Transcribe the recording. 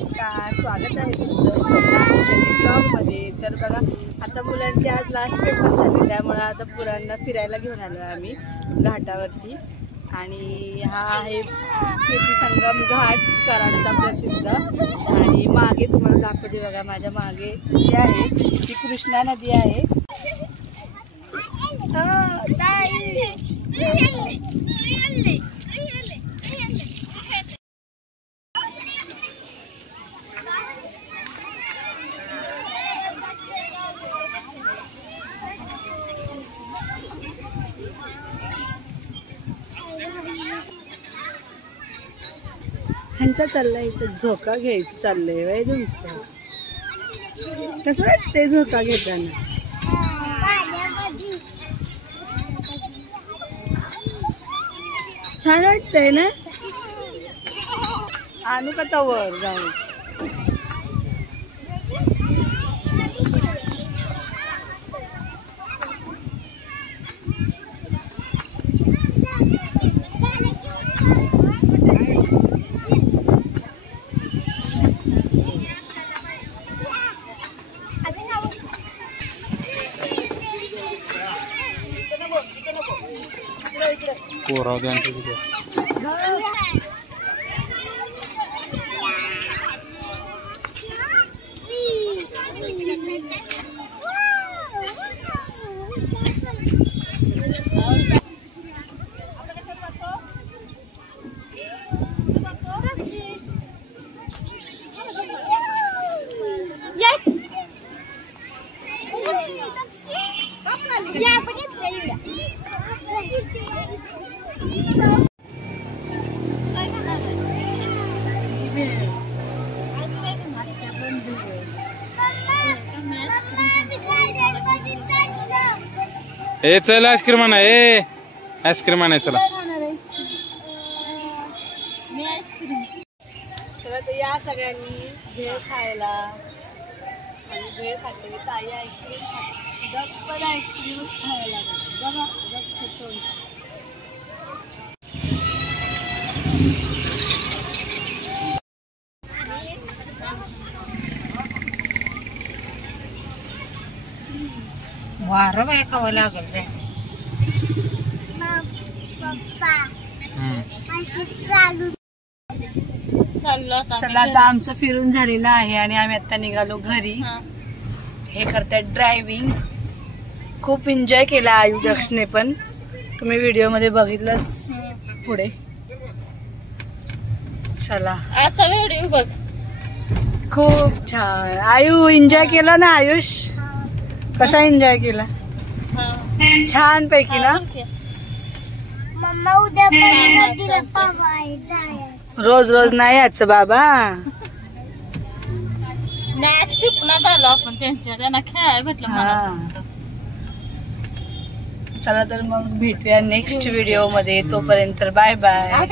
नमस्कार, स्वागत आहे तुमचं श्रद्धा आणि सनी ब्लॉगमध्ये। तर बघा आता मुलांचे आज लास्ट पेपर झाले, त्यामुळे आता मुलांना फिरायला घेऊन आलो आम्ही घाटावरती। आणि हा आहे कीर्ती संगम घाट, कराडचा प्रसिद्ध। आणि मागे तुम्हाला दाखवते बघा, माझ्या मागे जी आहे ती कृष्णा नदी आहे। ह्यांचा चाललाय इथं झोका घ्यायचं चाललंय वय तुमचं। कसं वाटतंय झोका घेताना? छान वाटतंय ना? आणू का तवर जाऊ? ए चल आईस्क्रीम आणा, ए आईस्क्रीम आणाय चला। चला तर या सगळ्यांनी भेळ खायला। आणि भेळ खाते ताई आईस्क्रीम खाते, पण आईस्क्रीमच खायला बघा खातो। वारं बाय खावं लागल ते। चला आता आमचं फिरून झालेलं आहे आणि आम्ही आता निघालो घरी। हे करतात ड्रायव्हिंग, खूप एन्जॉय केला आयुदक्षने पण, तुम्ही व्हिडिओ मध्ये बघितलंच पुढे। चला आजचा व्हिडिओ बघ, खूप छान। आयु एन्जॉय केला ना? आयुष कसा एन्जॉय केला? छान पैकी ना? मम्मा उद्या रोज रोज नाही यायचं बाबा। मॅच टिपण्यात आलो आपण त्यांच्या, त्यांना खेळायला भेटलं। चला तर मग भेटूया नेक्स्ट व्हिडिओ मध्ये, तोपर्यंत बाय बाय।